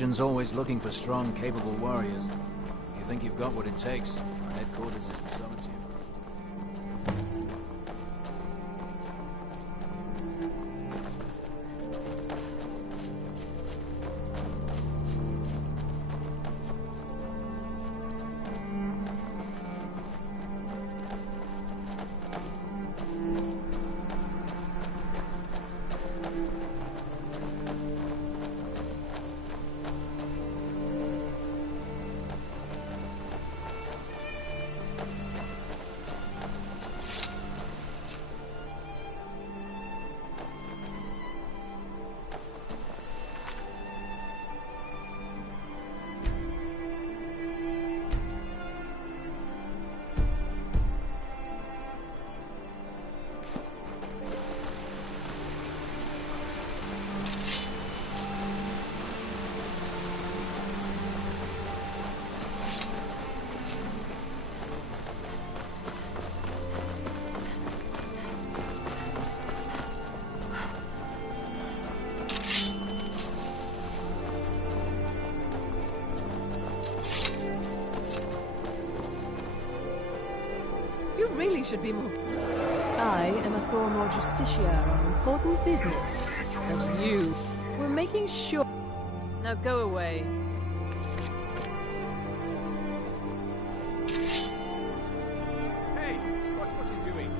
Legion's always looking for strong, capable warriors. If you think you've got what it takes, our headquarters is in Solitude. Really should be more. I am a former justiciar on important business. But you were making sure. Now go away. Hey, watch what you're doing.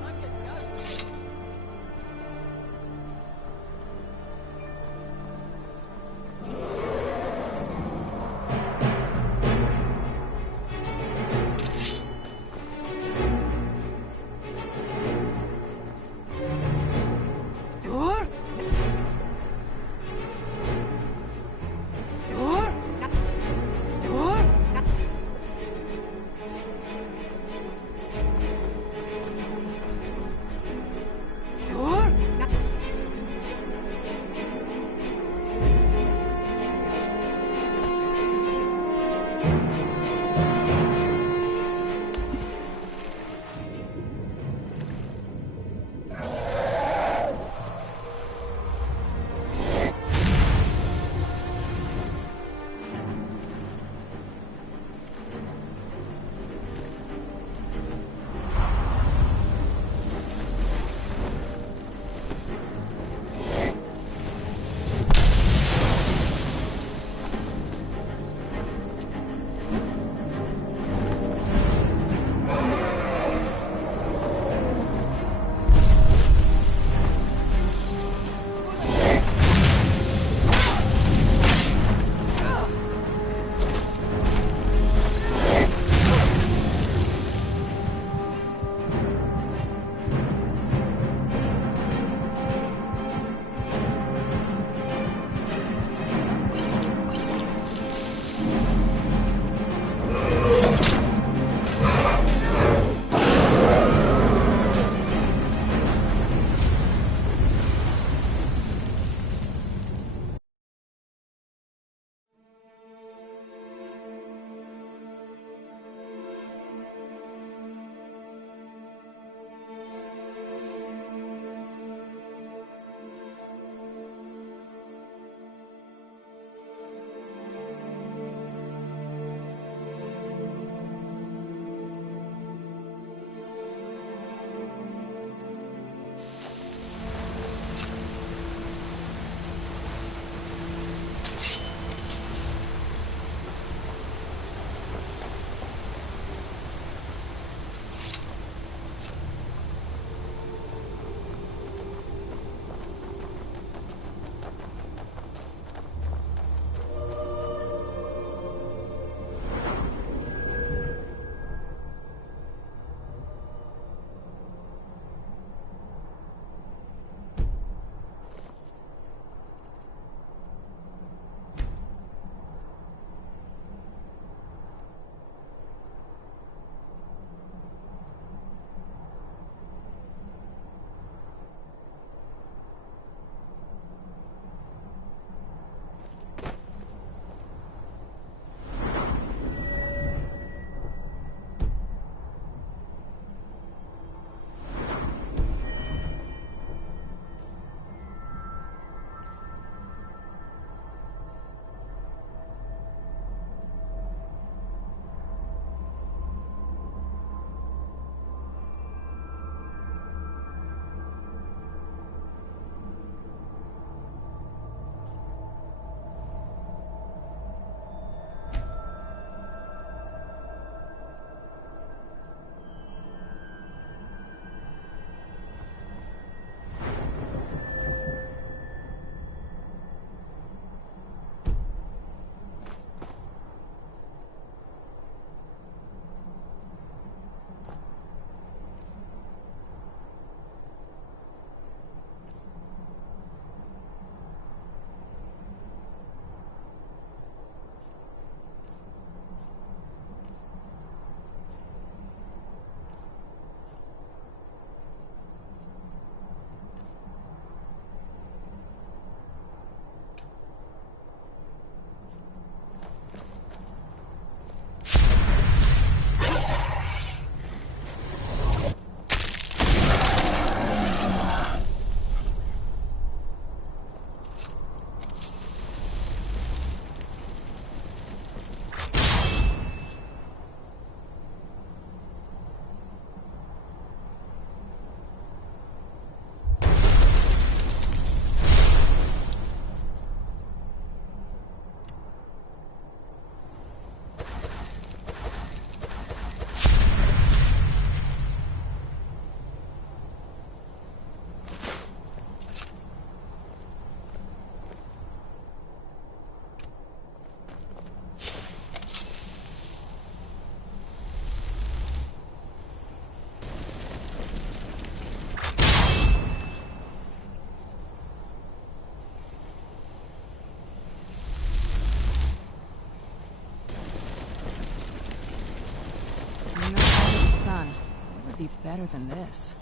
better than this.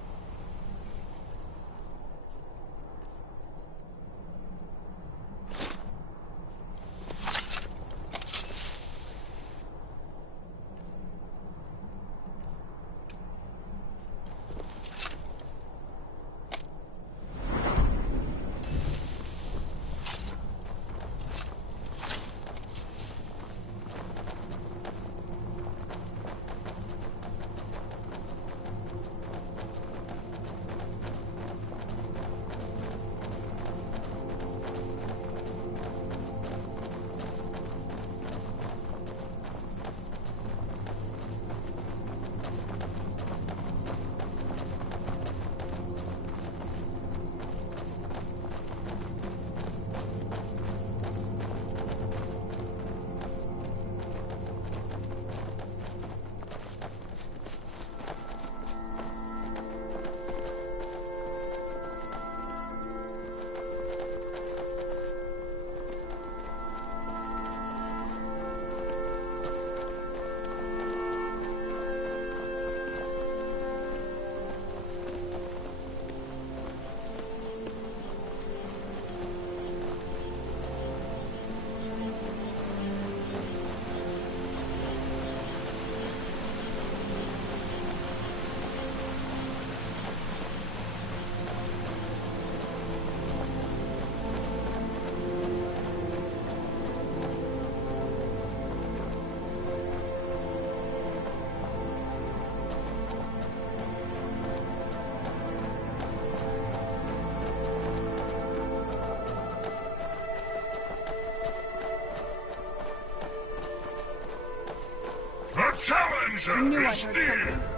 I knew I heard something.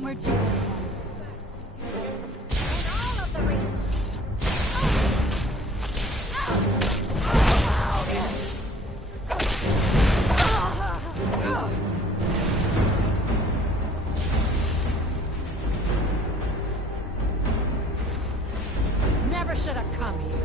Where'd you go? all of the reach. Never should have come here.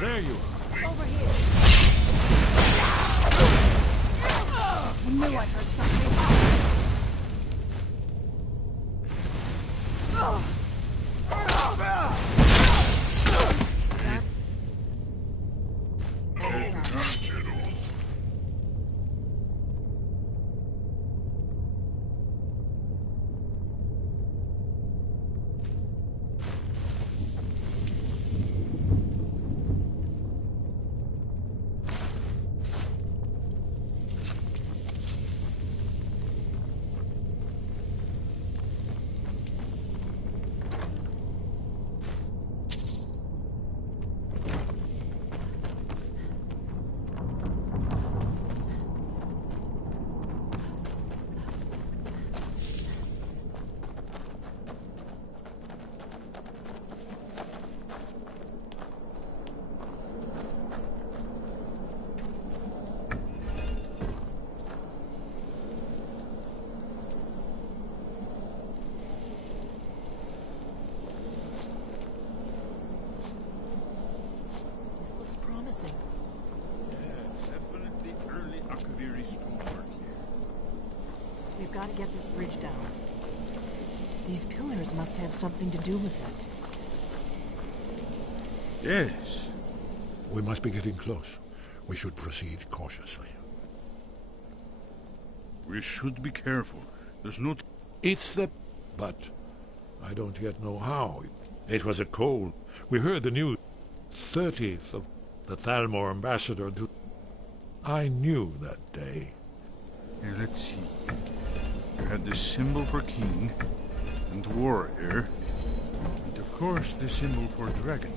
There you are. Over here. I knew I heard something. This looks promising. Yeah, definitely early Akaviri stonework here. We've got to get this bridge down. These pillars must have something to do with it. Yes. We must be getting close. We should proceed cautiously. We should be careful. There's no... It's the... But I don't yet know how. It was a cold. We heard the news. 30th of the Thalmor ambassador to... I knew that day. Here, let's see. You had this symbol for king and warrior. And of course the symbol for dragon.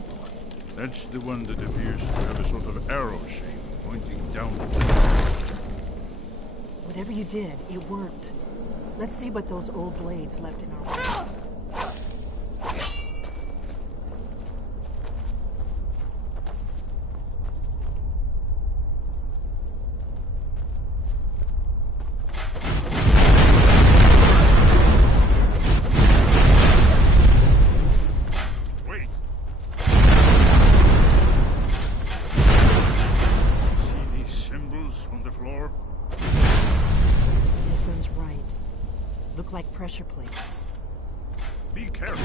That's the one that appears to have a sort of arrow shape pointing downward. Whatever you did, it worked. Let's see what those old blades left in our way. like pressure plates. Be careful.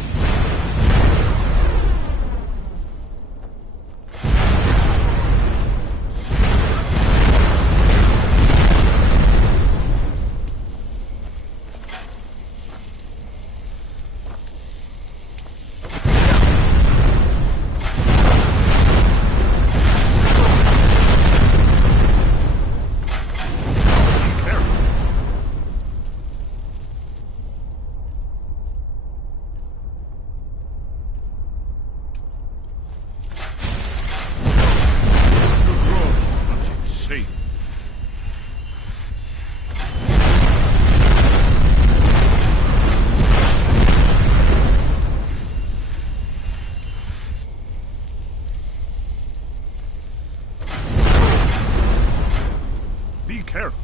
Be careful.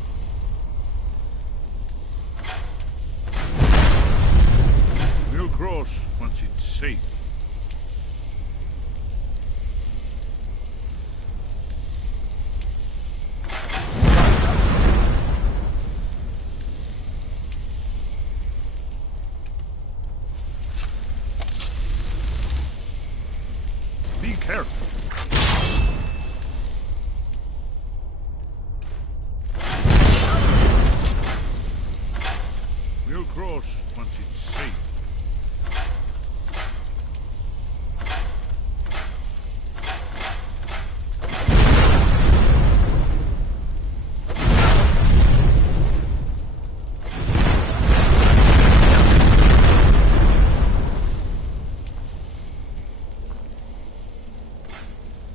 We'll cross once it's safe. Be careful. We'll cross once it's safe.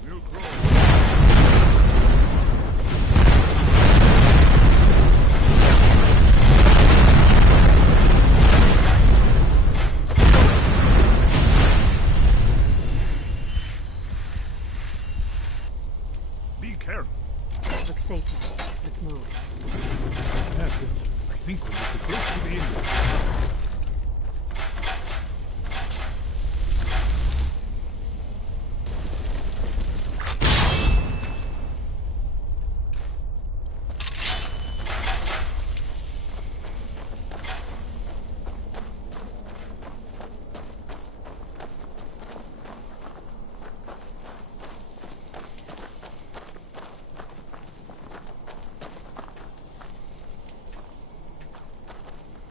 We'll cross. Be careful. Looks safe now. Let's move. I think we're close to the entrance.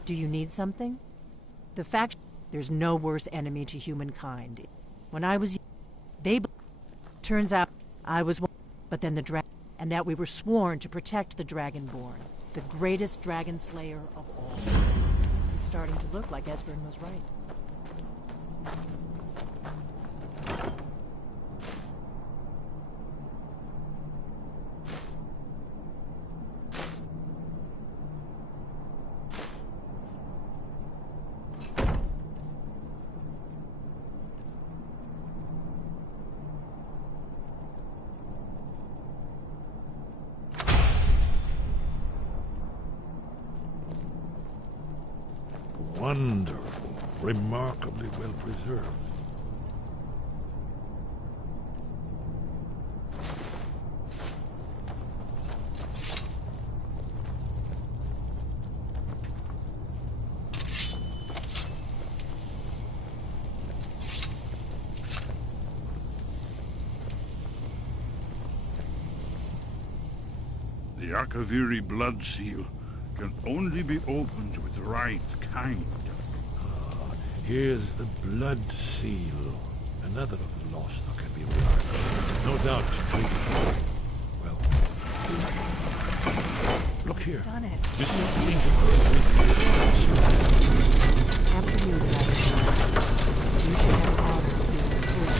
Do you need something? The fact there's no worse enemy to humankind. When I was they turns out I was one, but then the dragon, and that we were sworn to protect the Dragonborn, the greatest dragon slayer of all. It's starting to look like Esbern was right. Wonderful, remarkably well preserved. The Akaviri blood seal can only be opened with the right kind of... Here's the blood seal. Another of the lost Akaviri arts. No doubt. Well, look here. Done it. This is ancient. After you, Dragonborn, you should have the honor of being the first.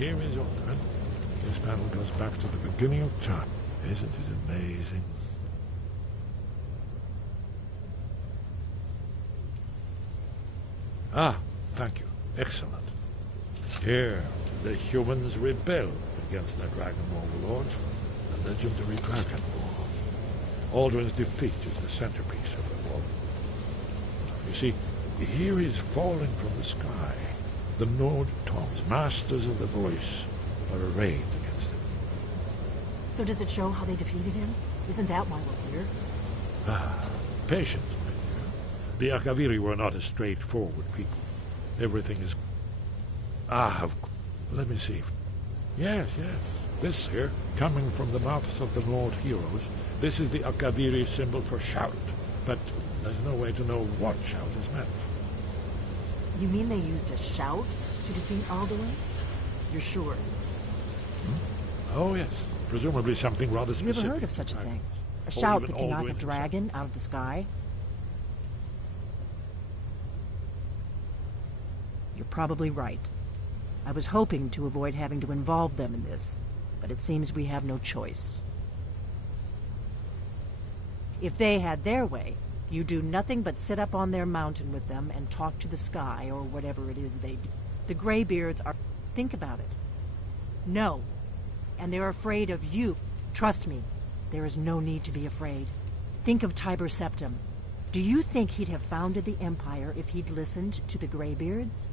here is Aldrin. This panel goes back to the beginning of time. Isn't it amazing? Ah, thank you. Excellent. Here, the humans rebelled against their dragon overlords, the legendary Dragon War. Aldrin's defeat is the centerpiece of the war. You see, here he's falling from the sky. The Nord Toms, masters of the voice, are arrayed against him. So does it show how they defeated him? Isn't that why we're here? Patience, my dear. The Akaviri were not a straightforward people. Everything is... let me see. Yes. This here, coming from the mouths of the Nord heroes, this is the Akaviri symbol for shout. But there's no way to know what shout is meant. You mean they used a shout to defeat Alduin? You're sure? Oh, yes. Presumably something rather Have you specific. ever heard of such a thing? A Or shout even that can knock a Alduin dragon out of the sky? You're probably right. I was hoping to avoid having to involve them in this, but it seems we have no choice. If they had their way, you do nothing but sit up on their mountain with them and talk to the sky or whatever it is they do. The Greybeards are... Think about it. No. And they're afraid of you. Trust me, there is no need to be afraid. Think of Tiber Septim. Do you think he'd have founded the Empire if he'd listened to the Greybeards?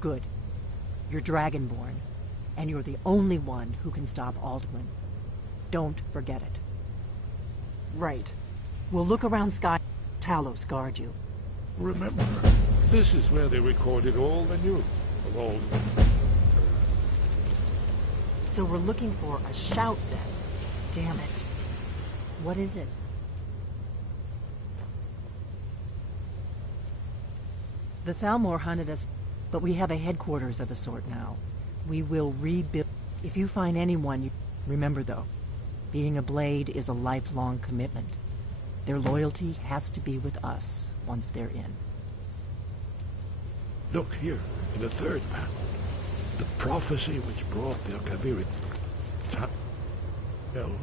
Good. You're Dragonborn, and you're the only one who can stop Alduin. Don't forget it. Right. We'll look around Sky. Talos guard you. Remember, this is where they recorded all the news of all... So we're looking for a shout then. Damn it. What is it? The Thalmor hunted us, but we have a headquarters of a sort now. We will rebuild. If you find anyone, remember though, being a blade is a lifelong commitment. Their loyalty has to be with us once they're in. Look here, in the third panel. The prophecy which brought the Akaviri held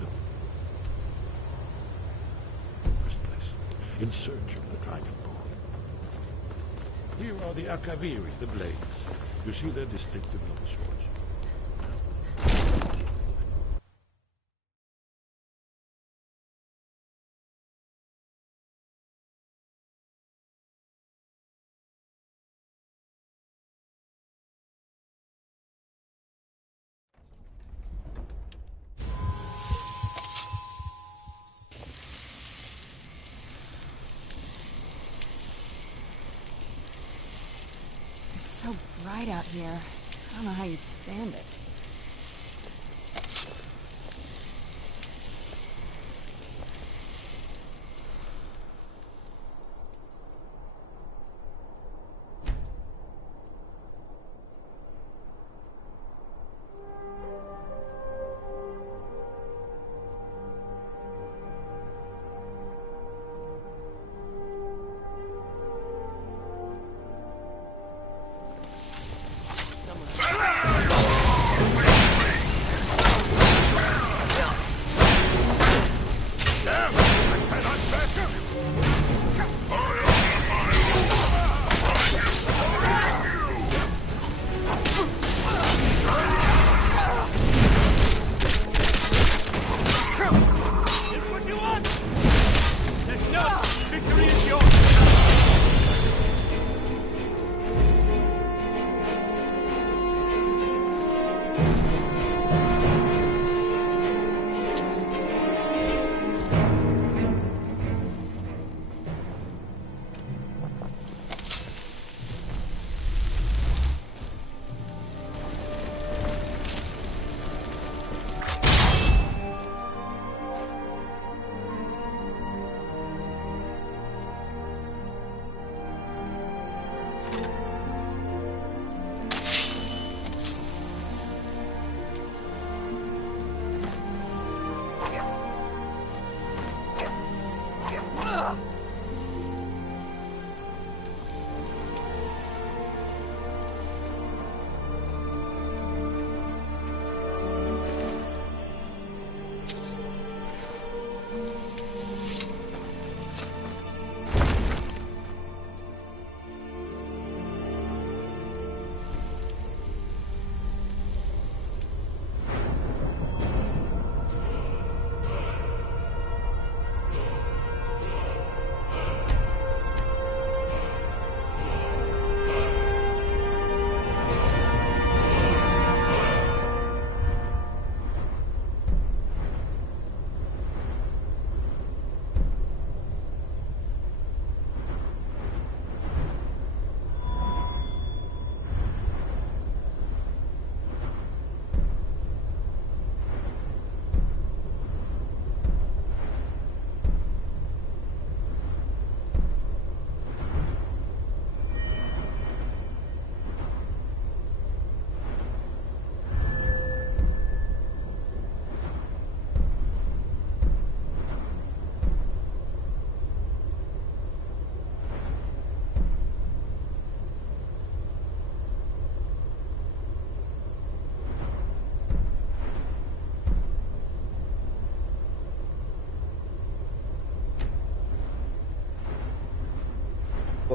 first place, in search of the Dragon Ball. Here are the Akaviri, the blades. You see their distinctive little swords. It's so bright out here. I don't know how you stand it.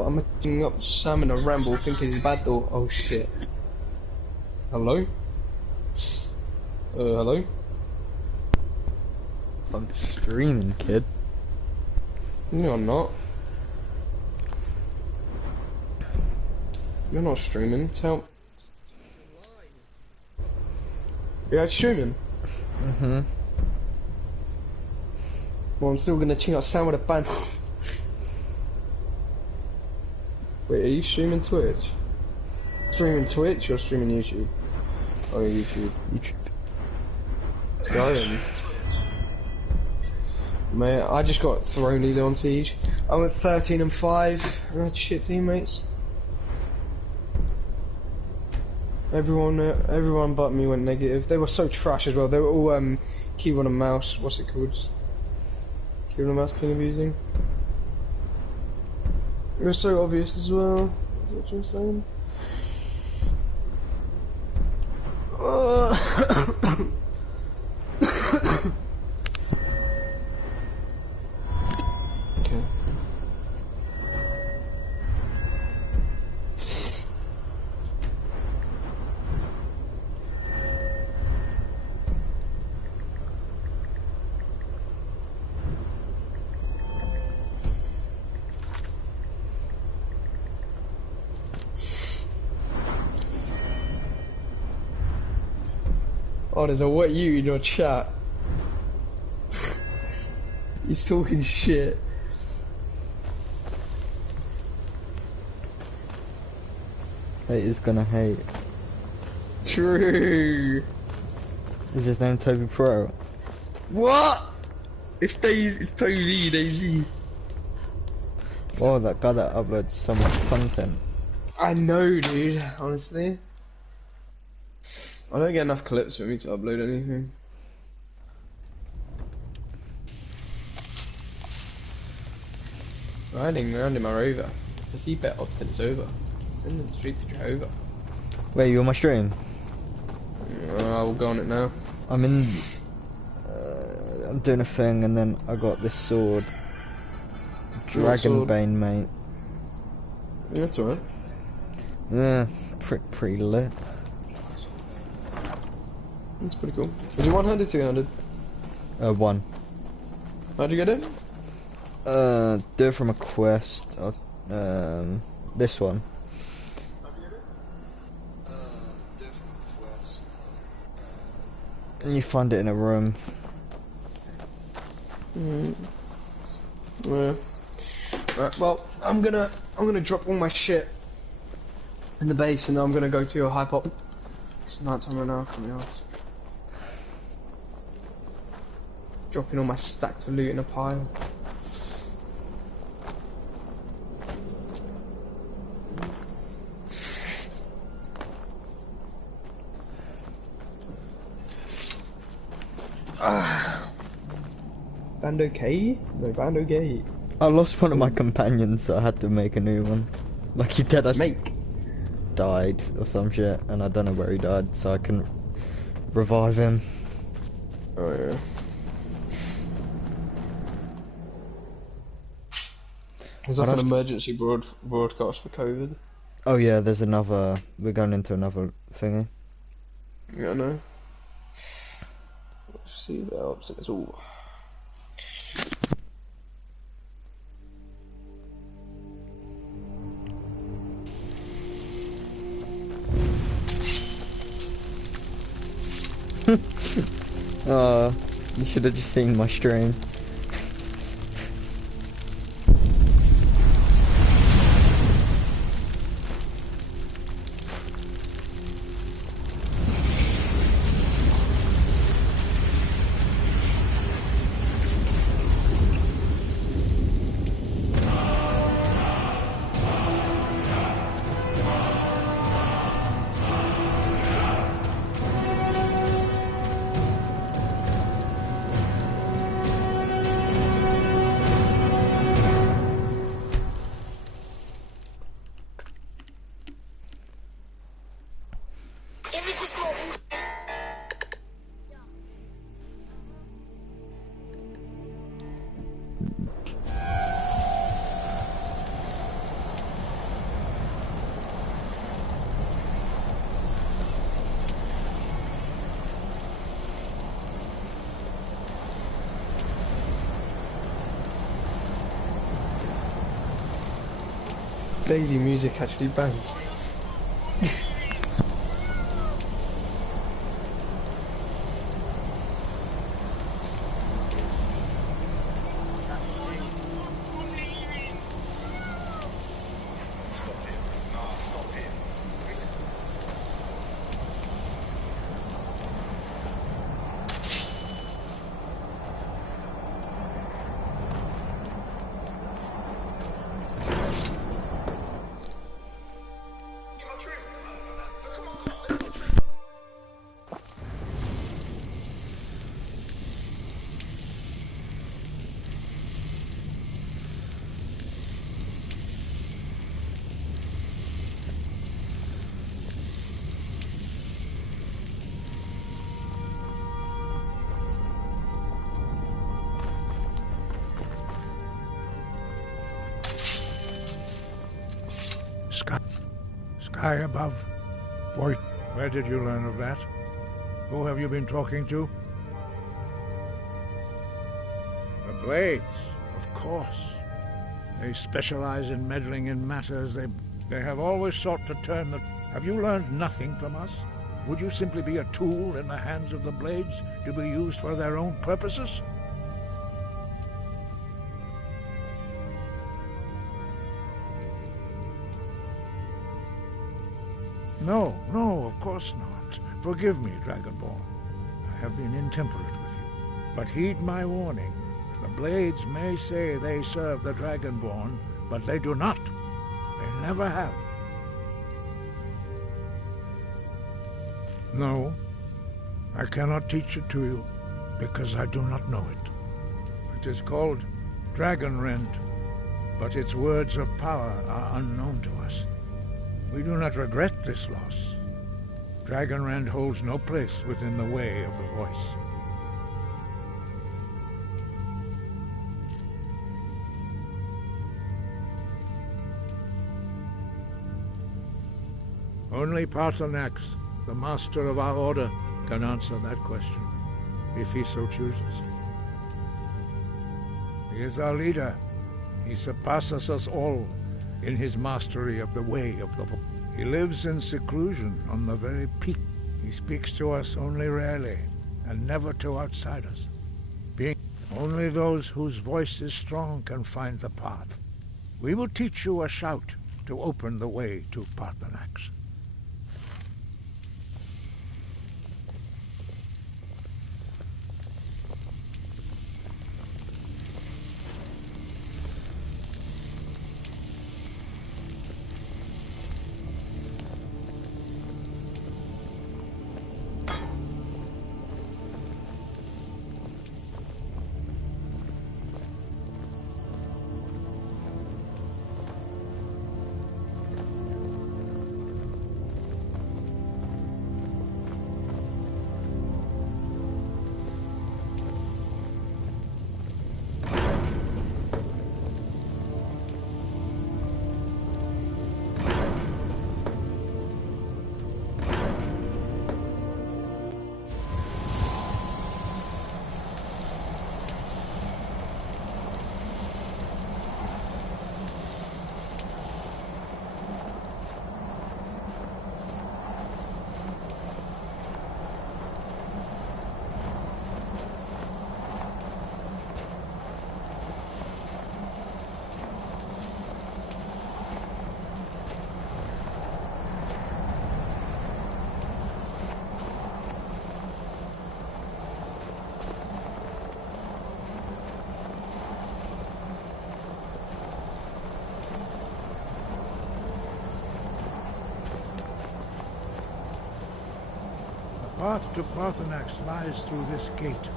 I'm picking up Sam in a ramble thinking he's bad though. Oh shit. Hello? Hello? I'm streaming, kid. No, I'm not. You're not streaming. Tell. You're streaming? Mm-hmm. Well, I'm still gonna ching out Sam with a band. Wait, are you streaming Twitch? Streaming Twitch or streaming YouTube? Oh, YouTube. YouTube. Skyrim. Mate, I just got thrown Elite on Siege. I went 13 and 5. I had shit teammates. Everyone but me went negative. They were so trash as well. They were all keyboard and mouse. What's it called? Keyboard and mouse ping abusing. It was so obvious as well. That's what you're saying. Okay. Oh, there's a what you in your chat. He's talking shit. Haters gonna hate. True. Is his name Toby Pro? What? It's Toby Daisy. Oh, that guy that uploads so much content. I know, dude. Honestly, I don't get enough clips for me to upload anything. Riding around in my rover. To see bet ops, then it's over. Send them straight to Jehovah. Wait, you on my stream? I will go on it now. I'm in. I'm doing a thing, and then I got this sword. Dragonbane, mate. Yeah, that's alright. Yeah, pretty lit. That's pretty cool. Is it one-handed, two-handed? One. How'd you get it? Do it from a quest. This one. And you find it in a room. Yeah. Right, well, I'm gonna drop all my shit in the base, and then I'm gonna go to your high pop. It's night time right now. I can't be arsed. Dropping all my stacks of loot in a pile. Bando K? No, Bando Gay. I lost one of my companions, so I had to make a new one. Like he dead, died or some shit, and I don't know where he died, so I couldn't revive him. Oh yeah. There's like an emergency broadcast for COVID. Oh yeah, there's another. We're going into another thingy. Yeah, I know. Let's see the helps. It's all. You should have just seen my stream. Daisy music actually bangs. Sky above. Voice. Where did you learn of that? Who have you been talking to? The Blades, of course. They specialize in meddling in matters they have always sought to turn the... Have you learned nothing from us? Would you simply be a tool in the hands of the Blades to be used for their own purposes? No, of course not. Forgive me, Dragonborn. I have been intemperate with you. But heed my warning. The Blades may say they serve the Dragonborn, but they do not. They never have. No, I cannot teach it to you, because I do not know it. It is called Dragonrend, but its words of power are unknown to us. We do not regret this loss. Dragonrend holds no place within the way of the voice. Only Paarthurnax, the master of our order, can answer that question, if he so chooses. He is our leader. He surpasses us all in his mastery of the way of the voice. He lives in seclusion on the very peak. He speaks to us only rarely, and never to outsiders. Only those whose voice is strong can find the path. We will teach you a shout to open the way to Paarthurnax. The path to Paarthurnax lies through this gate.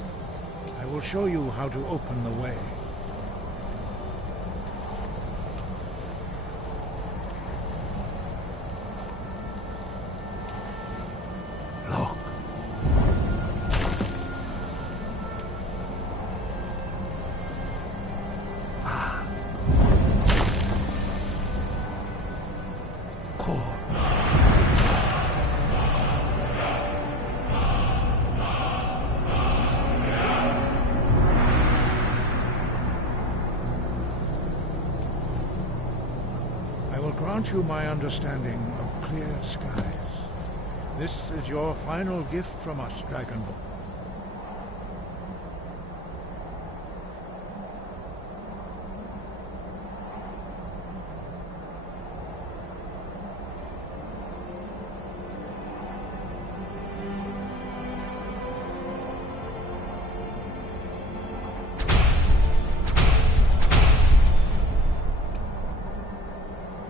I will show you how to open the way. Look. grant you my understanding of clear skies. This is your final gift from us, Dragonborn.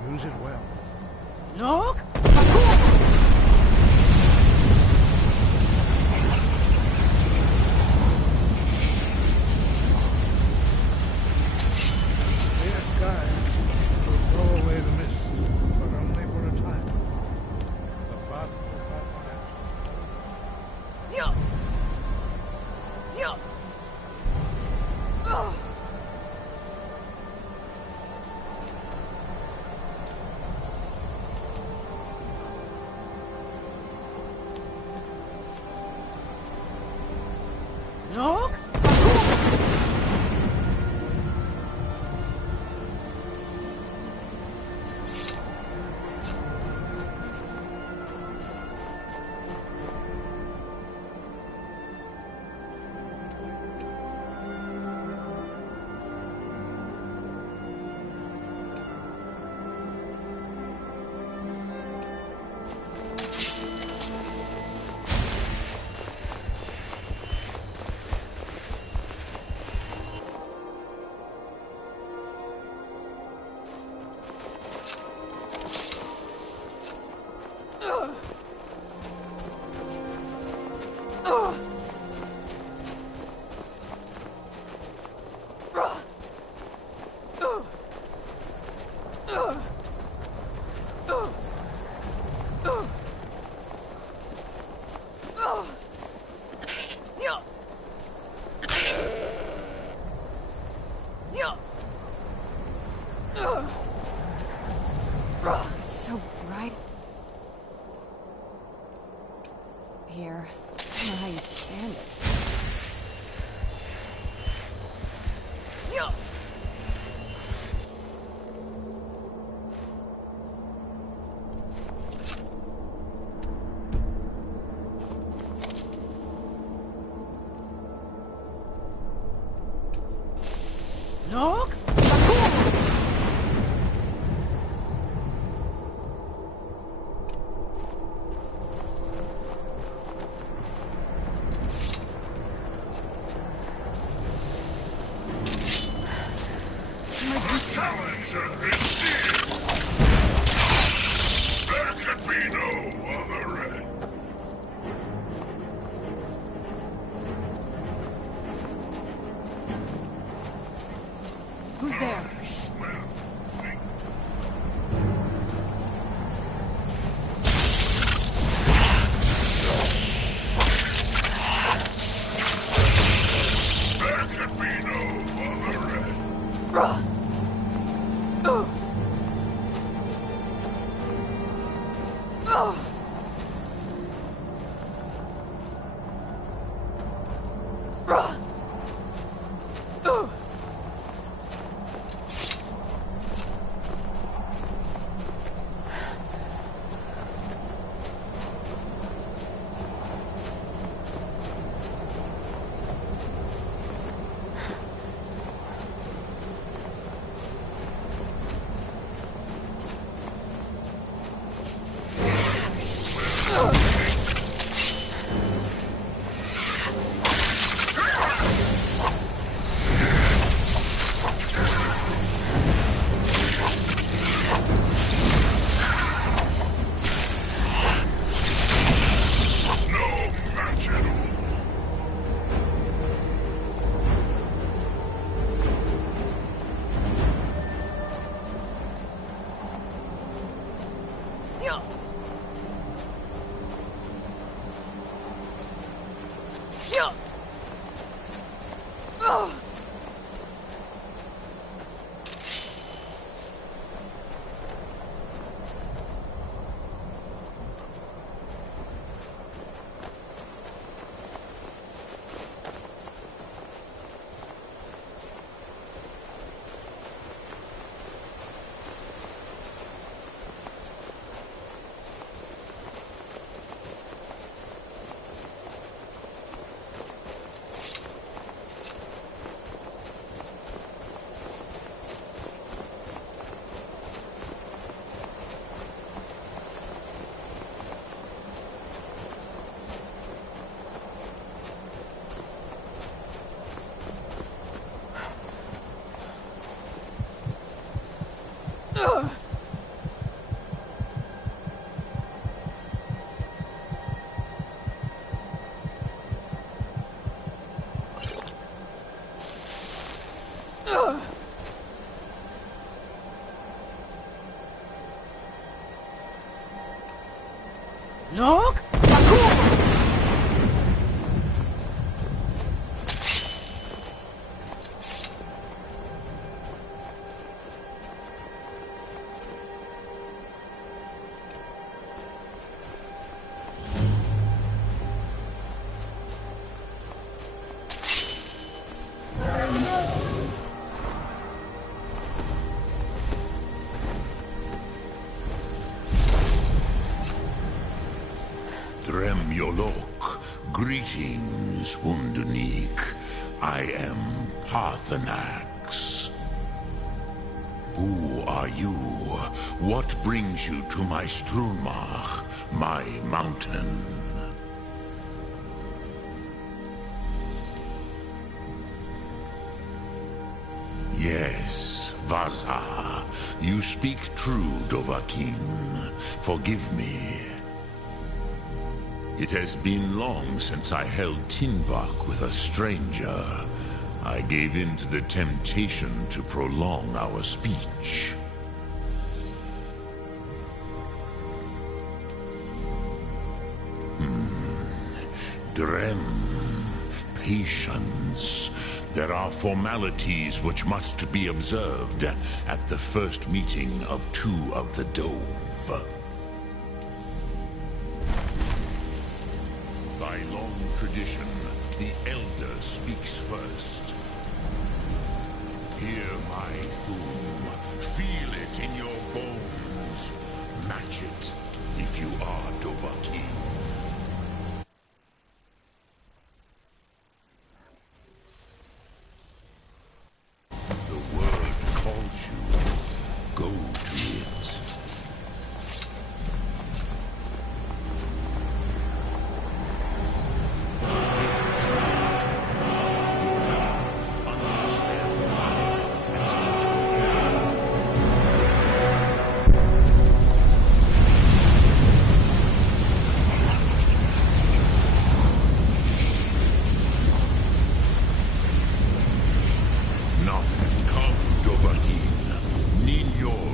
Use it well. Look! Clear skies will blow away the mist, but only for a time. The path to paradise. Look! It's so bright here. I don't know how you stand it. Look! Challenger indeed! There can be no other end. Who's there? I smell weak. There can be no other end. Look! Dremyolok, greetings, Wundunik. I am Parthenax. Who are you? What brings you to my Strunmach, my mountain? Yes, Vaza. You speak true, Dovahkiin. Forgive me. It has been long since I held Tinvak with a stranger. I gave in to the temptation to prolong our speech. Drem. Patience. There are formalities which must be observed at the first meeting of two of the Dove. By long tradition, the Elder speaks first. Hear my thum. Feel it in your bones. Match it if you are Dovahkiin. The word calls you. Go to it. Not come, Dovahkiin. Ninyor.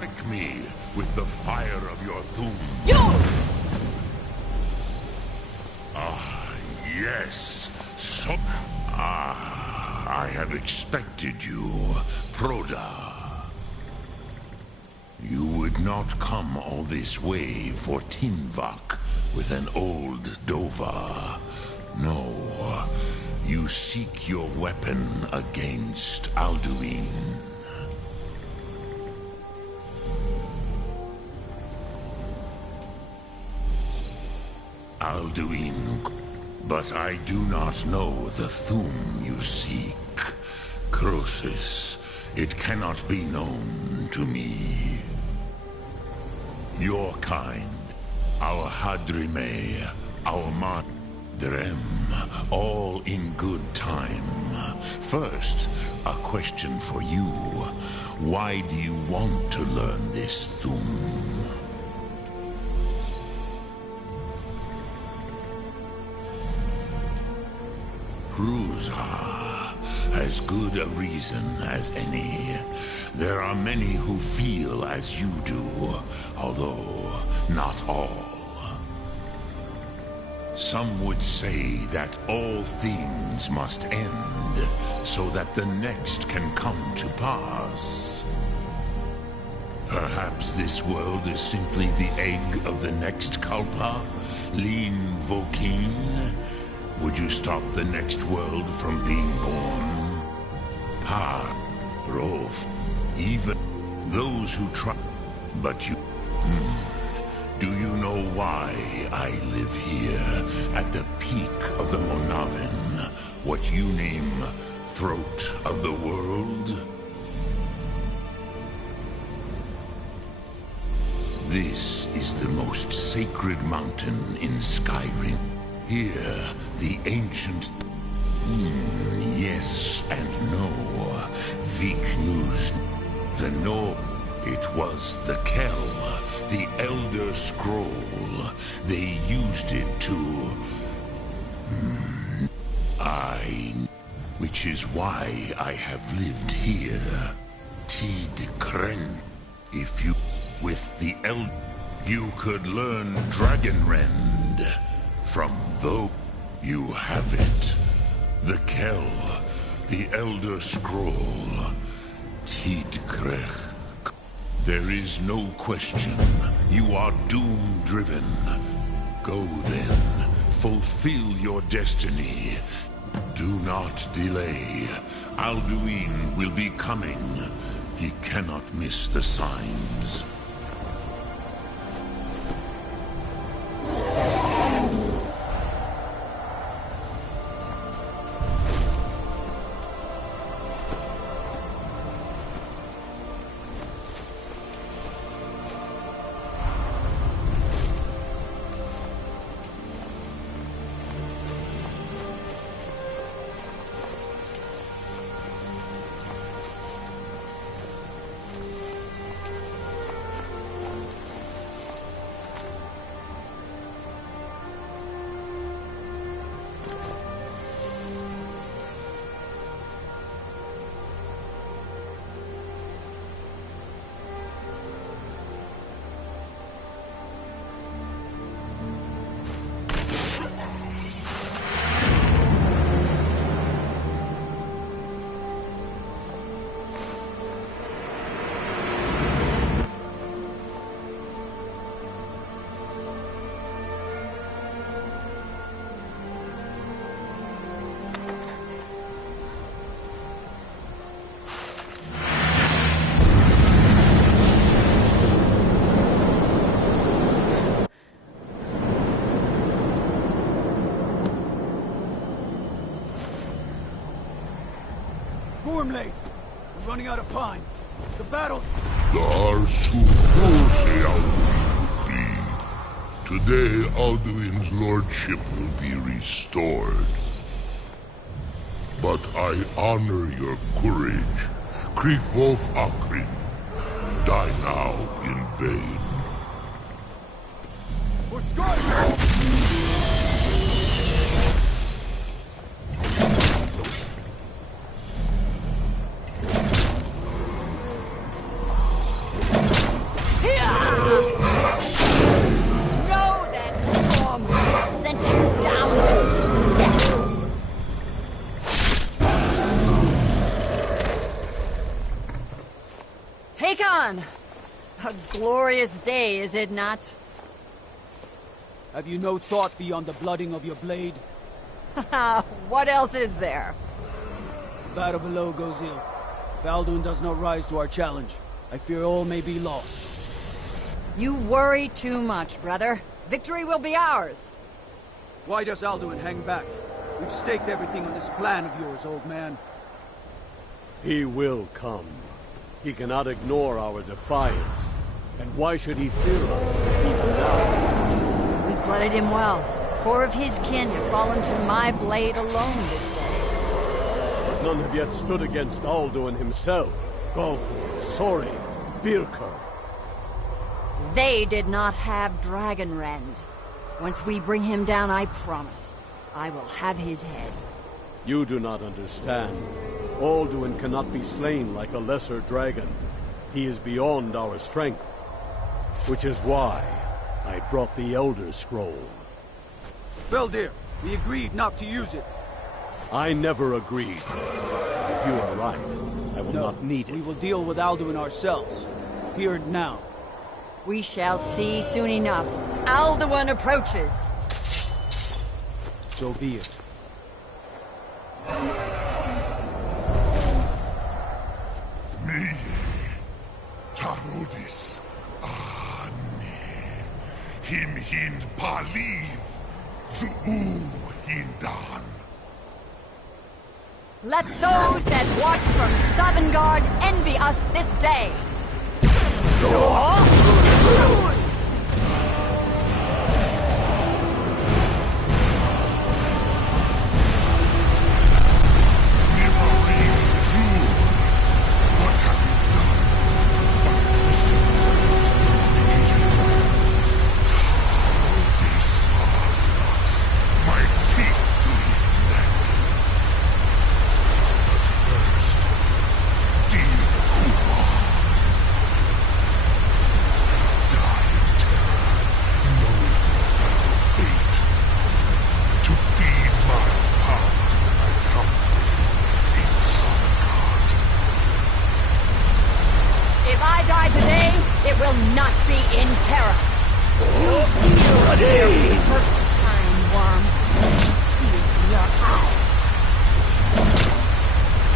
Strike me with the fire of your thum. Ah, yes. So I had expected you, Proda. You would not come all this way for Tinvak with an old Dova. No, you seek your weapon against Alduin. Alduin, but I do not know the thum you seek. Croesus, it cannot be known to me. Your kind, our Hadrime, our Madrem, all in good time. First, a question for you. Why do you want to learn this thum? Cruzha, as good a reason as any. There are many who feel as you do, although not all. Some would say that all things must end, so that the next can come to pass. Perhaps this world is simply the egg of the next Kalpa, Lin Vokin. Would you stop the next world from being born? Pa, Rolf, even those who try. But you... Do you know why I live here, at the peak of the Monavin, what you name throat of the world? This is the most sacred mountain in Skyrim. Here, the ancient... yes and no. Viknus. The no... It was the Kell, the Elder Scroll. They used it to... which is why I have lived here. Tid Kren. If you... With the you could learn Dragonrend. From though you have it. The Kell, the Elder Scroll. Tid Krech. There is no question. You are doom-driven. Go then. Fulfill your destiny. Do not delay. Alduin will be coming. He cannot miss the signs. Gormley! I'm running out of time. The battle... Today, Alduin's lordship will be restored. But I honor your courage. Kriegwolf Akrin. Die now in vain. For Skyrim! A glorious day, is it not? Have you no thought beyond the blooding of your blade? What else is there? The battle below goes ill. If Alduin does not rise to our challenge, I fear all may be lost. You worry too much, brother. Victory will be ours. Why does Alduin hang back? We've staked everything on this plan of yours, old man. He will come. He cannot ignore our defiance. And why should he fear us, even now? We blooded him well. 4 of his kin have fallen to my blade alone this day. But none have yet stood against Alduin himself. Golfor, Sori, Birker. They did not have Dragonrend. Once we bring him down, I promise, I will have his head. You do not understand. Alduin cannot be slain like a lesser dragon. He is beyond our strength. Which is why I brought the Elder Scroll. Veldir, we agreed not to use it. I never agreed. If you are right, I will not need it. We will deal with Alduin ourselves. Here and now. We shall see soon enough. Alduin approaches. So be it. Me, Tarodis, Him hind paliv, Zuu hindan. Let those that watch from Sovngarde envy us this day. his neck. But first, deal Kuma. Die in terror, knowing your foul fate. To feed my power when I come in Sovngarde. If I die today, it will not be in terror. You'll feel the first time, worm. See it in your eyes.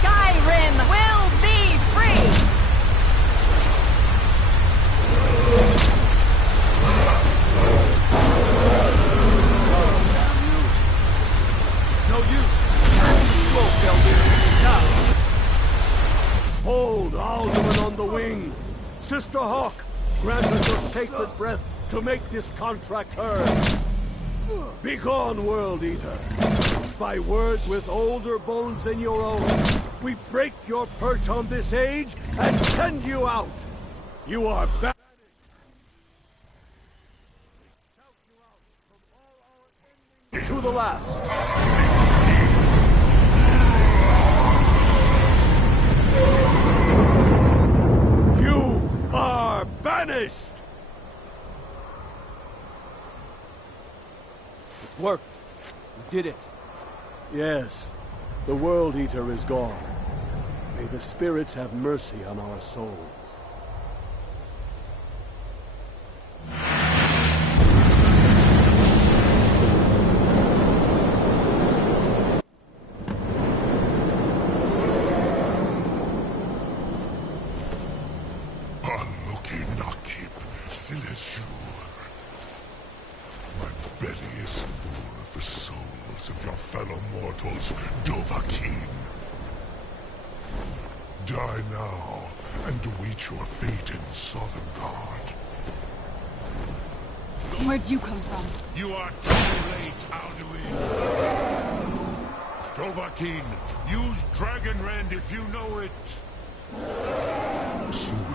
Skyrim will be free! It's no use. Stroke, Elder. Now. Hold Alderman on the wing. Sister Hawk, grant us your sacred breath to make this contract hers. Begone, World Eater. By words with older bones than your own, we break your perch on this age and send you out. You are banished. To the last. You are banished! It worked. We did it. Yes, the World Eater is gone. May the spirits have mercy on our souls. My belly is full of the souls of your fellow mortals, Dovahkiin. Die now, and await your fate in Sovngarde. Where'd you come from? You are too late, Alduin. Dovahkiin, use Dragon Rend if you know it. Soon.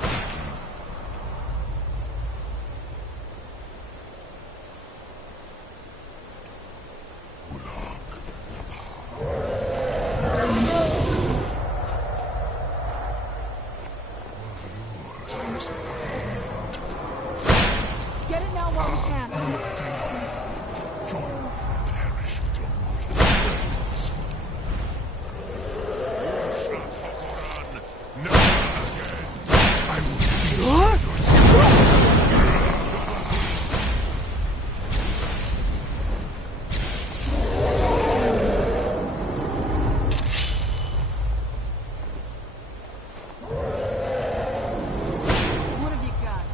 Get it now while we can. Join me and perish with your mortal friends. Never again. I will feast on your spirit. What have you got?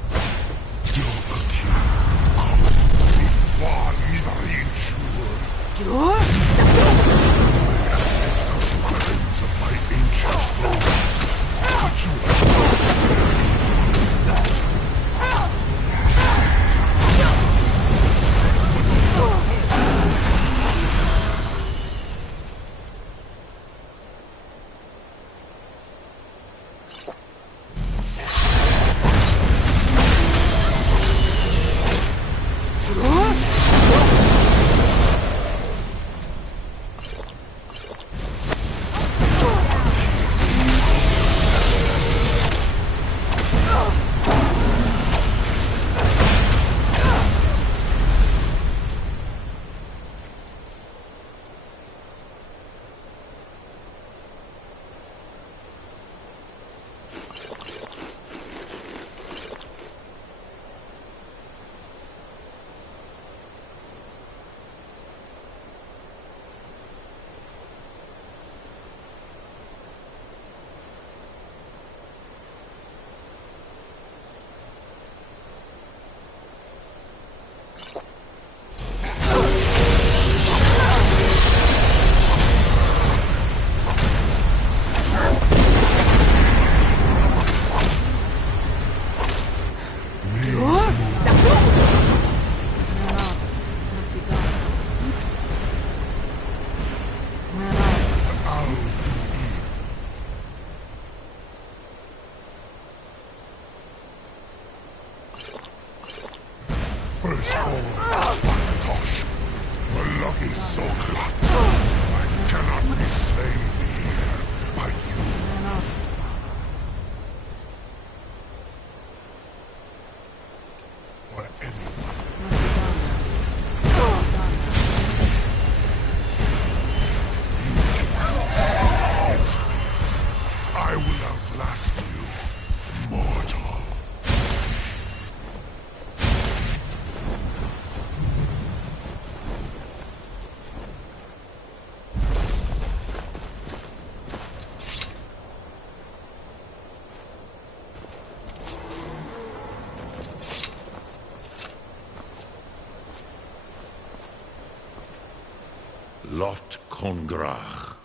Lot Kongrach.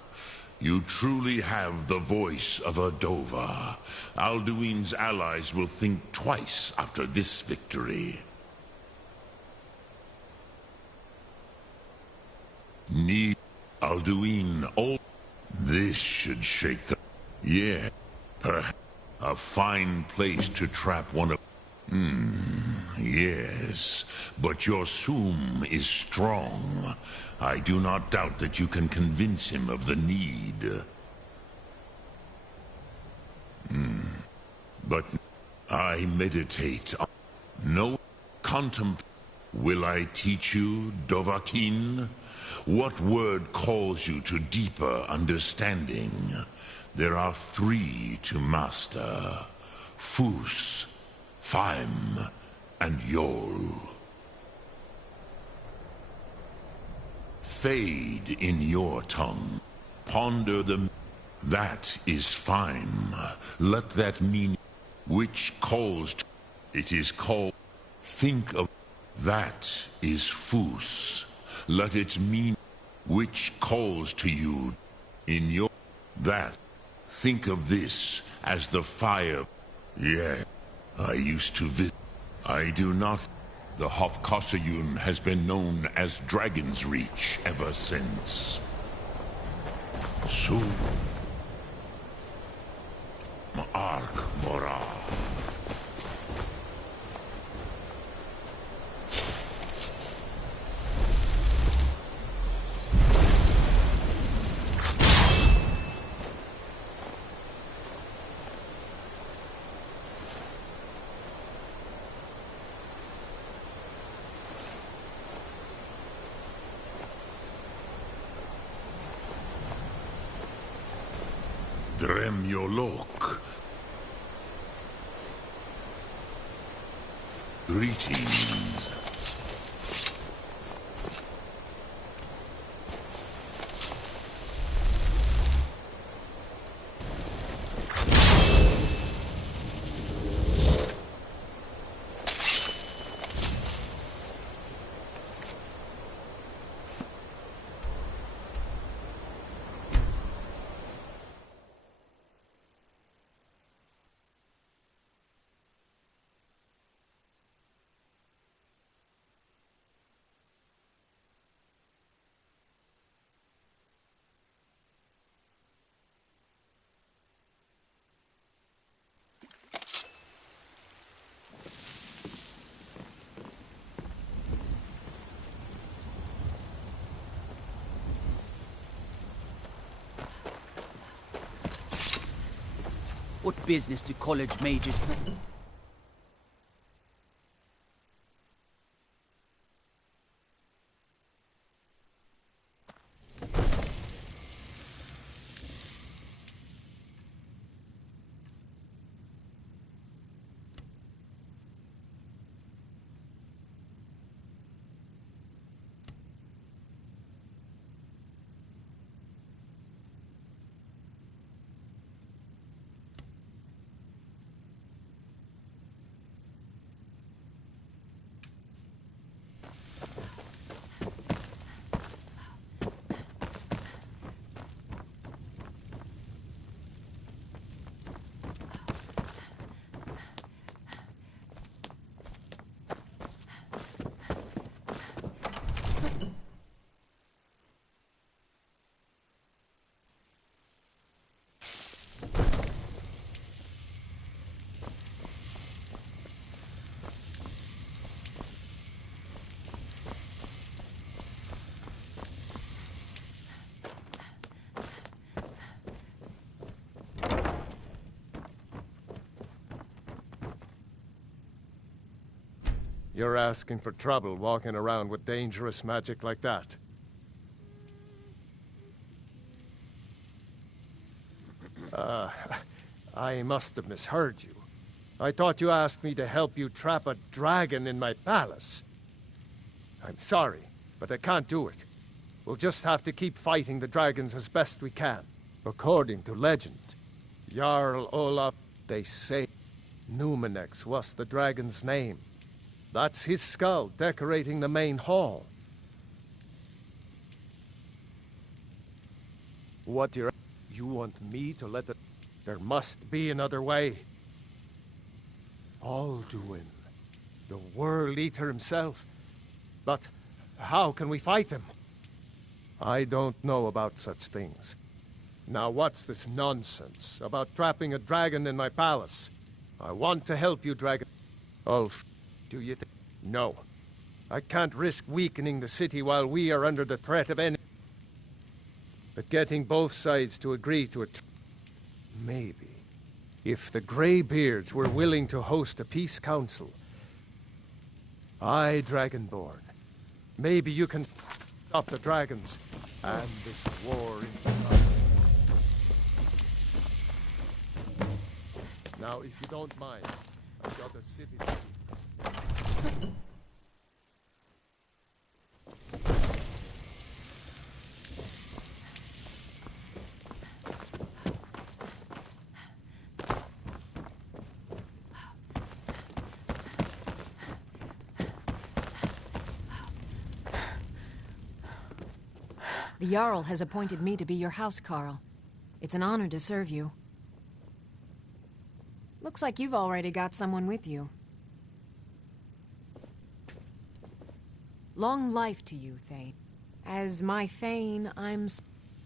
You truly have the voice of a Dova. Alduin's allies will think twice after this victory. Need Alduin all. This should shake the. Yeah, perhaps a fine place to trap one of. Yes, but your Sum is strong. I do not doubt that you can convince him of the need. But I meditate on no contemplate. Will I teach you, Dovahkiin? What word calls you to deeper understanding? There are 3 to master. Fus, Faim, and Yol. Fade in your tongue. Ponder them. That is Faim. Let that mean which calls to. It is called. Think of. That is Fus. Let it mean which calls to you in your. That. Think of this as the fire. Yeah, I used to visit. I do not. The Hofkossayun has been known as Dragon's Reach ever since. So. Ark Morah. Dremyolok. Greetings. What business do college majors have? You're asking for trouble walking around with dangerous magic like that. I must have misheard you. I thought you asked me to help you trap a dragon in my palace. I'm sorry, but I can't do it. We'll just have to keep fighting the dragons as best we can. According to legend, Jarl Olaf, they say, Numenex was the dragon's name. That's his skull decorating the main hall. What you want me to let the... There must be another way. Alduin, the World Eater himself. But how can we fight him? I don't know about such things. Now what's this nonsense about trapping a dragon in my palace? I want to help you, dragon. Ulf, do you think? No. I can't risk weakening the city while we are under the threat of enemy. But getting both sides to agree to it... Maybe. If the Greybeards were willing to host a peace council... Aye, Dragonborn. Maybe you can stop the dragons and this war in... Now, if you don't mind, I've got a city to keep. The Jarl has appointed me to be your housecarl. It's an honor to serve you. Looks like you've already got someone with you. Long life to you, Thane. As my Thane,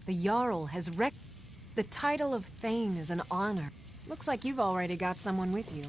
the Jarl has the title of Thane is an honor. Looks like you've already got someone with you.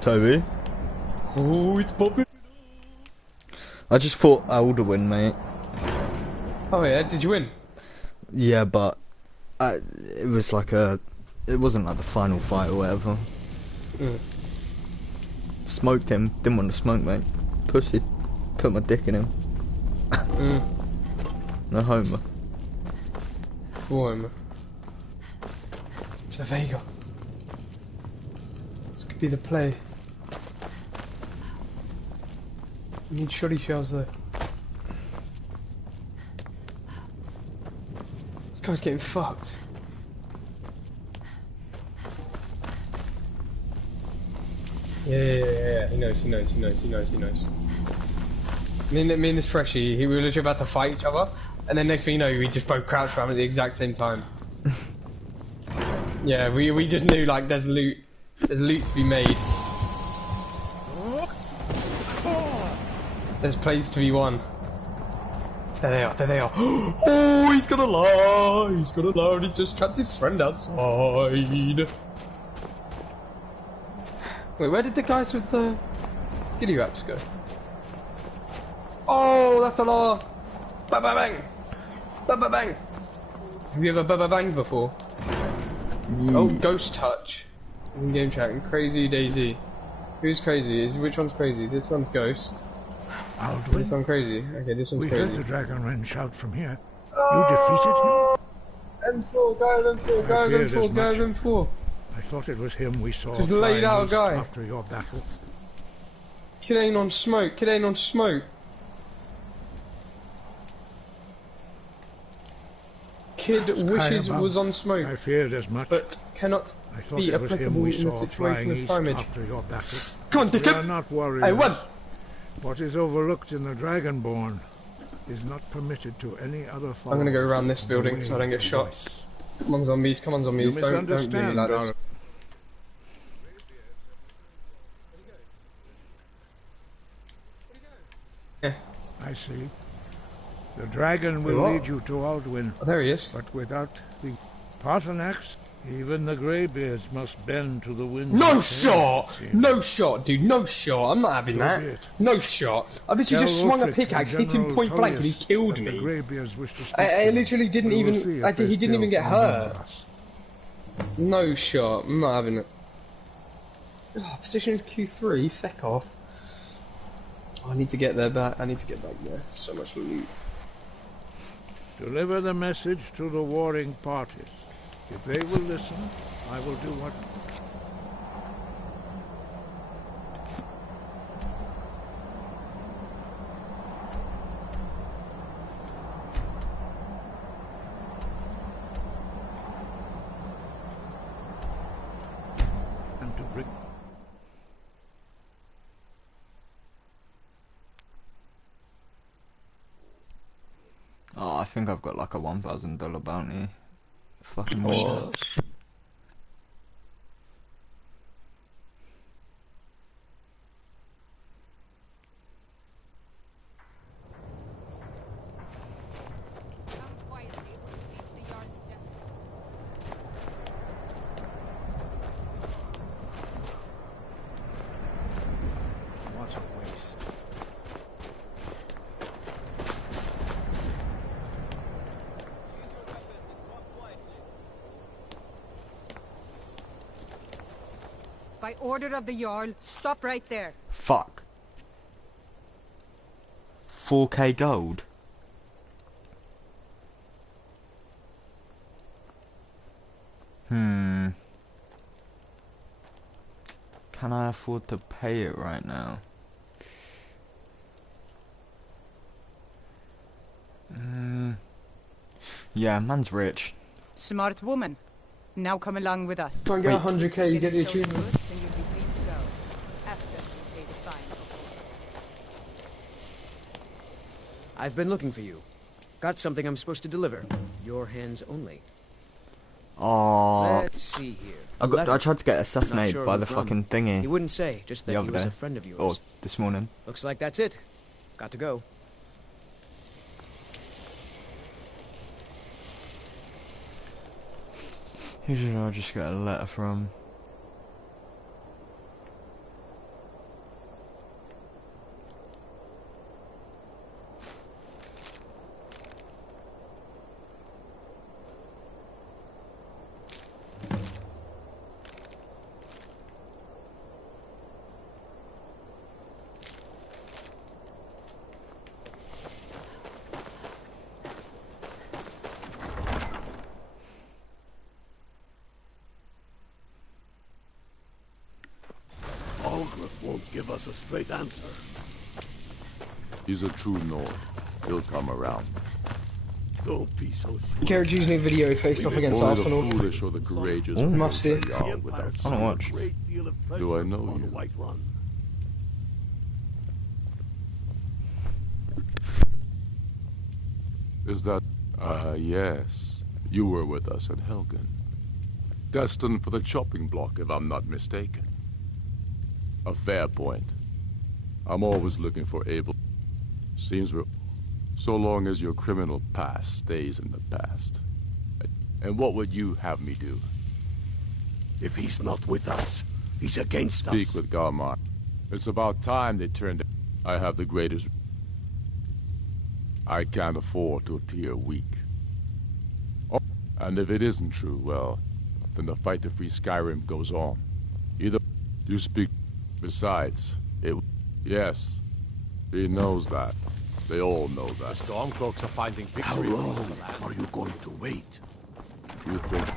Toby? Oh, it's popping. I just fought Alduin, mate. Oh yeah, did you win? Yeah, but it was like it wasn't like the final fight or whatever. Smoked him, didn't want to smoke, mate. Pussy. Put my dick in him. No homo. Homo. So there you go. This could be the play. We need shoddy shells though. This guy's getting fucked. Yeah. He knows. Me and this freshie, we were literally about to fight each other, and then next thing you know, we just both crouched around at the exact same time. Yeah, we just knew like there's loot to be made. There's plays to be won. There they are. Oh, he's gonna lie, he's just trapped his friend outside. Wait, where did the guys with the giddy wraps go? Oh, that's a lot. Ba-ba-bang! Ba-ba-bang! Have you ever ba-ba-banged before? Yeah. Oh, Ghost Touch. In game chat. Crazy Daisy. Who's crazy? Which one's crazy? This one's Ghost. Alduin. This one's crazy. Okay, this one's crazy. We heard the Dragon Wren shout from here. You defeated him? M4, go M4. I thought it was him we saw just laid out a guy after your battle. Kid ain't on smoke. Kid wishes was on smoke. I feared as much. But cannot be applicable in the situation of time. After your battle. Come on, dickhead! We are not worried. I won! What is overlooked in the Dragonborn is not permitted to any other followers. I'm gonna go around this of the building way so I don't get of the shot. voice. Come on, zombies. Come on, zombies. You Don't move misunderstand, ladders. Yeah. I see. The dragon will lead you to Alduin. Oh, there he is. But without the Paternax, even the Greybeards must bend to the winds. No shot! No shot, dude. No shot. I'm not having So that. be it. No shot. I literally just swung a pickaxe, hit him point blank, and he's killed me. I literally didn't even. He didn't even get hurt. No shot. I'm not having it. Oh, position is Q3. Feck off. Oh, I need to get there back. I need to get back there. So much loot. Deliver the message to the warring parties. If they will listen, I will do what... and to bring... Oh, I think I've got like a $1,000 bounty. Fucking what? What a waste. By order of the Jarl, stop right there. Fuck. 4k gold? Can I afford to pay it right now? Yeah, man's rich. Smart woman. Now come along with us. Try and get 100k, you get the achievement. And you'll be free to go. After you pay the fine, of course. I've been looking for you. Got something I'm supposed to deliver. Your hands only. Oh, Let's see here. I tried to get assassinated sure by who the from. fucking thingy. He wouldn't say, just that the he other was day. a friend of yours. Or this morning. Looks like that's it. Got to go. Who did I just get a letter from? Won't give us a straight answer. He's a true Nord. He'll come around. Don't be so sure. Garrett's using a video he faced off against Only Arsenal. the foolish or the courageous Must be. without I don't watch. Do I know you? White Run. Is that... yes. You were with us at Helgen. Destined for the chopping block, if I'm not mistaken. A fair point. I'm always looking for able... Seems we're... So long as your criminal past stays in the past. And what would you have me do? If he's not with us, he's against us. Speak with Galmar. It's about time they turned... I have the greatest... I can't afford to appear weak. Oh, and if it isn't true, well, then the fight to free Skyrim goes on. Either you speak... Besides, it... Yes, he knows that. They all know that. The Stormcloaks are finding victory. How long are you going to wait? You think...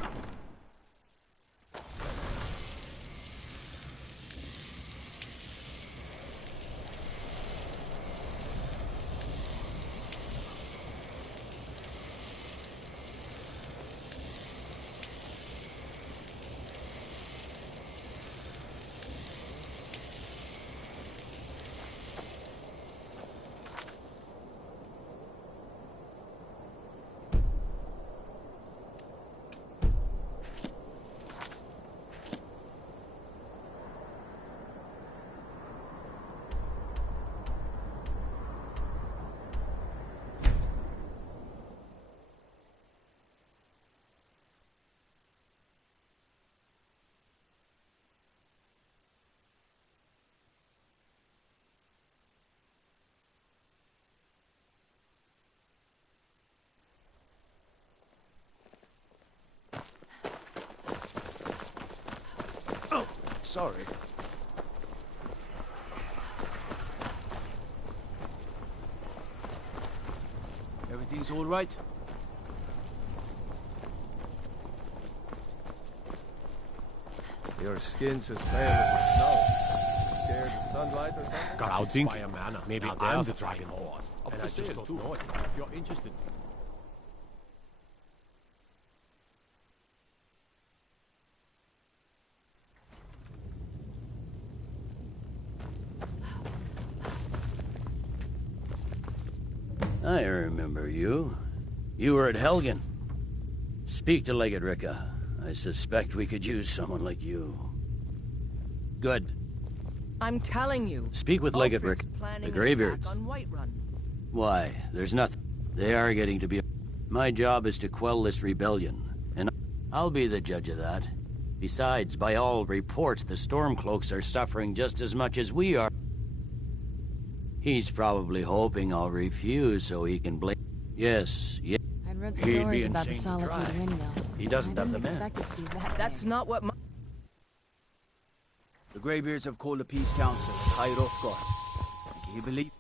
sorry. Everything's all right? Your skin's as pale as the snow. Scared of sunlight or something? Got to think maybe I'm the dragon And I just don't know it. If you're interested. I remember you. You were at Helgen. Speak to Legate Ricka. I suspect we could use someone like you. Good. I'm telling you. Speak with Legate Ricka. The Greybeards. On Whiterun. Why? There's nothing. They are getting to be... My job is to quell this rebellion, and I'll be the judge of that. Besides, by all reports, the Stormcloaks are suffering just as much as we are. He's probably hoping I'll refuse so he can blame... Yes, yes. I'd read He'd be stories about the insane to Solitude try. Windmill. He doesn't I have the didn't men. expect it to be that That's big. not what my... The Greybeards have called a peace council at High Hrothgar. Can you believe?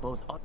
Both up.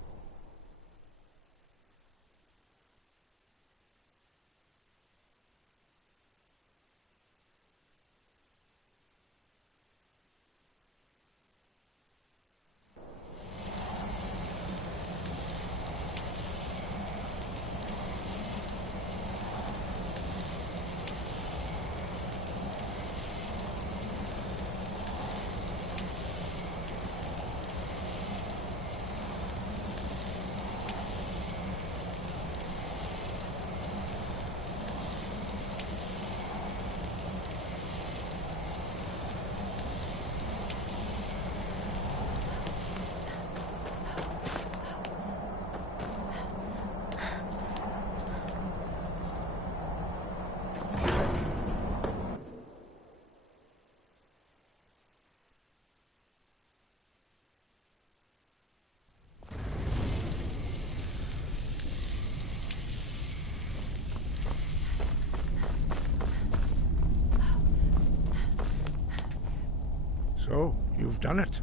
So, you've done it.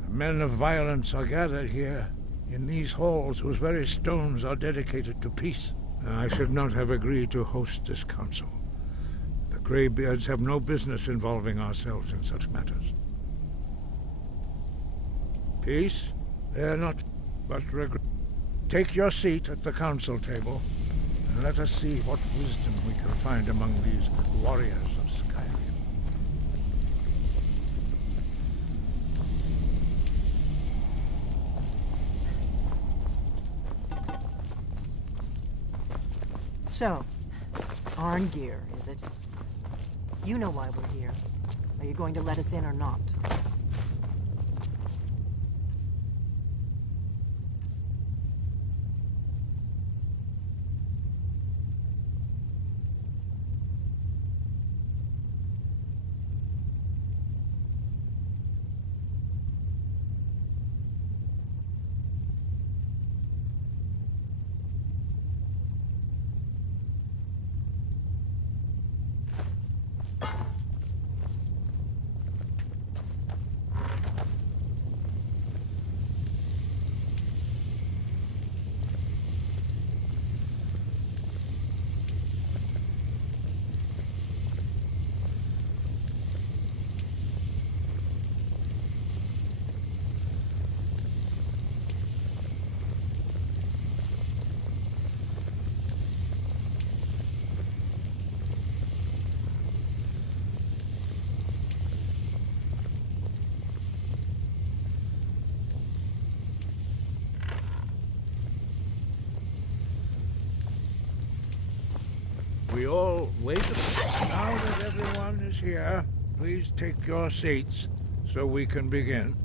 The men of violence are gathered here, in these halls whose very stones are dedicated to peace. I should not have agreed to host this council. The Greybeards have no business involving ourselves in such matters. Peace? They're not, but regret. Take your seat at the council table, and let us see what wisdom we can find among these warriors of Skyrim. So, Arngeir, is it? You know why we're here. Are you going to let us in or not? We all wait. Now that everyone is here, please take your seats so we can begin.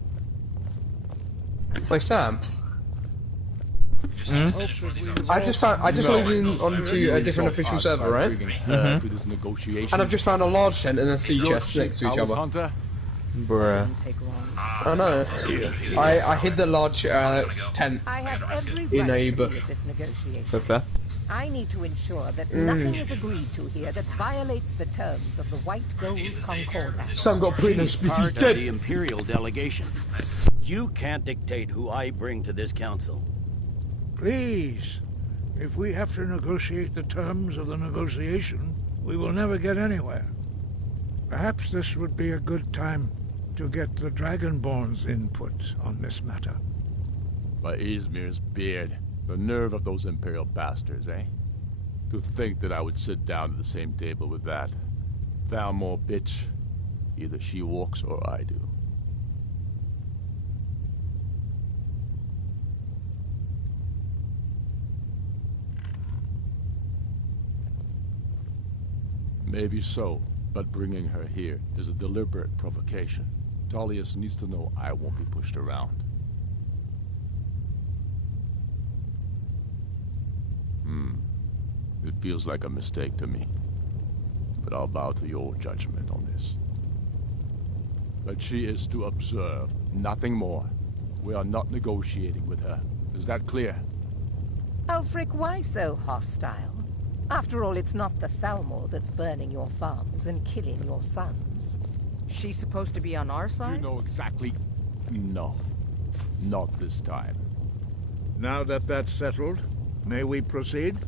Wait, Sam. I just loaded in onto a different official server, right? And I've just found a large tent and a sea chest next to each other. Bruh. I know. I hid the large tent I have every in right a to be bush. at this negotiation. Fair. I need to ensure that nothing is agreed to here that violates the terms of the White Gold Concordat. Some got put in a She's split, he's part of dead. the Imperial delegation. You can't dictate who I bring to this council. Please. If we have to negotiate the terms of the negotiation, we will never get anywhere. Perhaps this would be a good time to get the Dragonborn's input on this matter. By Izmir's beard, the nerve of those Imperial bastards, eh? To think that I would sit down at the same table with that Thalmor bitch. Either she walks or I do. Maybe so, but bringing her here is a deliberate provocation. Tullius needs to know I won't be pushed around. It feels like a mistake to me. But I'll bow to your judgment on this. But she is to observe, nothing more. We are not negotiating with her. Is that clear? Ulfric, why so hostile? After all, it's not the Thalmor that's burning your farms and killing your sons. She's supposed to be on our side? You know exactly... No. Not this time. Now that that's settled, may we proceed?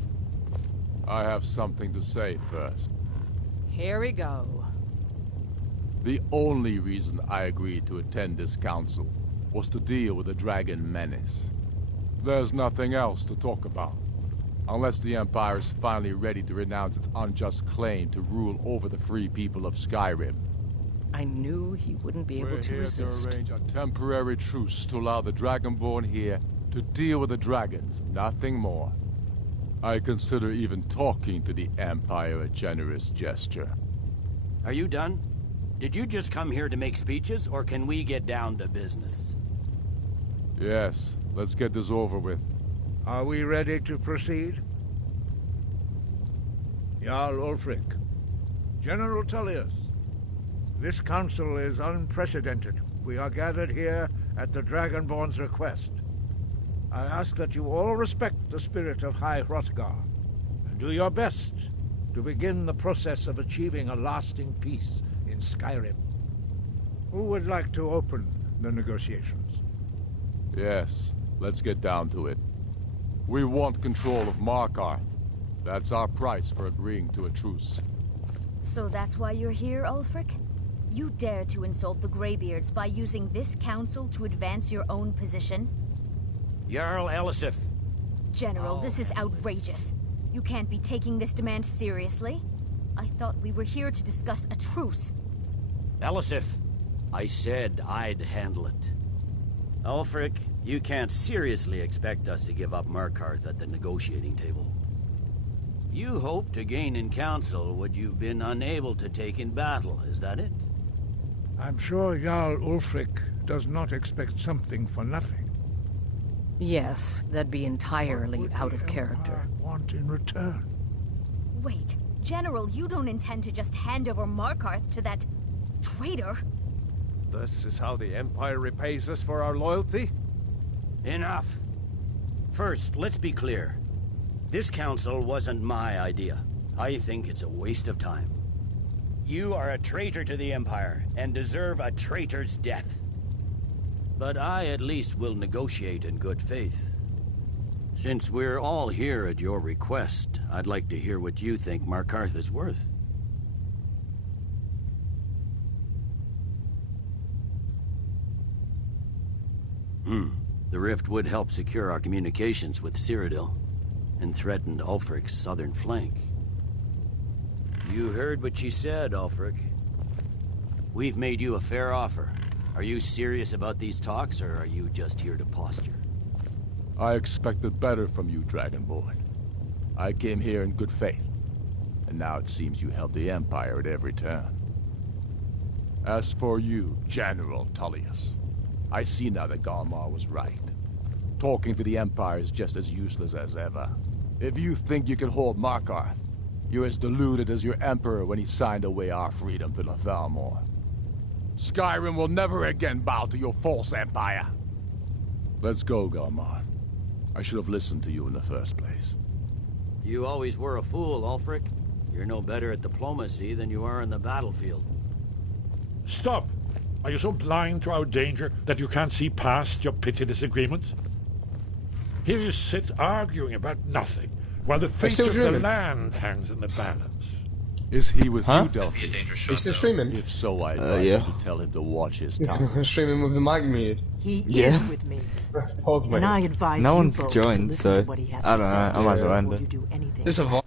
I have something to say first. Here we go. The only reason I agreed to attend this council was to deal with the dragon menace. There's nothing else to talk about. Unless the Empire is finally ready to renounce its unjust claim to rule over the free people of Skyrim. I knew he wouldn't be able to resist. We're here to arrange a temporary truce to allow the Dragonborn here to deal with the dragons, nothing more. I consider even talking to the Empire a generous gesture. Are you done? Did you just come here to make speeches, or can we get down to business? Yes, let's get this over with. Are we ready to proceed? Jarl Ulfric, General Tullius, this council is unprecedented. We are gathered here at the Dragonborn's request. I ask that you all respect the spirit of High Hrothgar, and do your best to begin the process of achieving a lasting peace in Skyrim. Who would like to open the negotiations? Yes, let's get down to it. We want control of Markarth. That's our price for agreeing to a truce. So that's why you're here, Ulfric? You dare to insult the Greybeards by using this council to advance your own position? Jarl Elisif. General, this is outrageous. You can't be taking this demand seriously. I thought we were here to discuss a truce. Elisif, I said I'd handle it. Ulfric, you can't seriously expect us to give up Markarth at the negotiating table. You hope to gain in council what you've been unable to take in battle, is that it? I'm sure Jarl Ulfric does not expect something for nothing. Yes, that'd be entirely out of character. Want in return? Wait, General, you don't intend to just hand over Markarth to that traitor? This is how the Empire repays us for our loyalty? Enough. First, let's be clear. This council wasn't my idea. I think it's a waste of time. You are a traitor to the Empire, and deserve a traitor's death. But I at least will negotiate in good faith. Since we're all here at your request, I'd like to hear what you think Markarth is worth. The rift would help secure our communications with Cyrodiil, and threatened Ulfric's southern flank. You heard what she said, Ulfric. We've made you a fair offer. Are you serious about these talks, or are you just here to posture? I expected better from you, Dragonborn. I came here in good faith, and now it seems you help the Empire at every turn. As for you, General Tullius, I see now that Galmar was right. Talking to the Empire is just as useless as ever. If you think you can hold Markarth, you're as deluded as your Emperor when he signed away our freedom to the Thalmor. Skyrim will never again bow to your false empire. Let's go, Galmar. I should have listened to you in the first place. You always were a fool, Ulfric. You're no better at diplomacy than you are in the battlefield. Stop! Are you so blind to our danger that you can't see past your petty disagreements? Here you sit arguing about nothing, while the fate of the land hangs in the balance. Is he with you, Delphi? He's still streaming. If so, I advise you to tell him to watch his tongue. Streaming with the mic muted. He is with me. Told me. And I advise no you one's both joined, to so listen to what he has I to don't say know. I might as well end before it. you do anything. This is a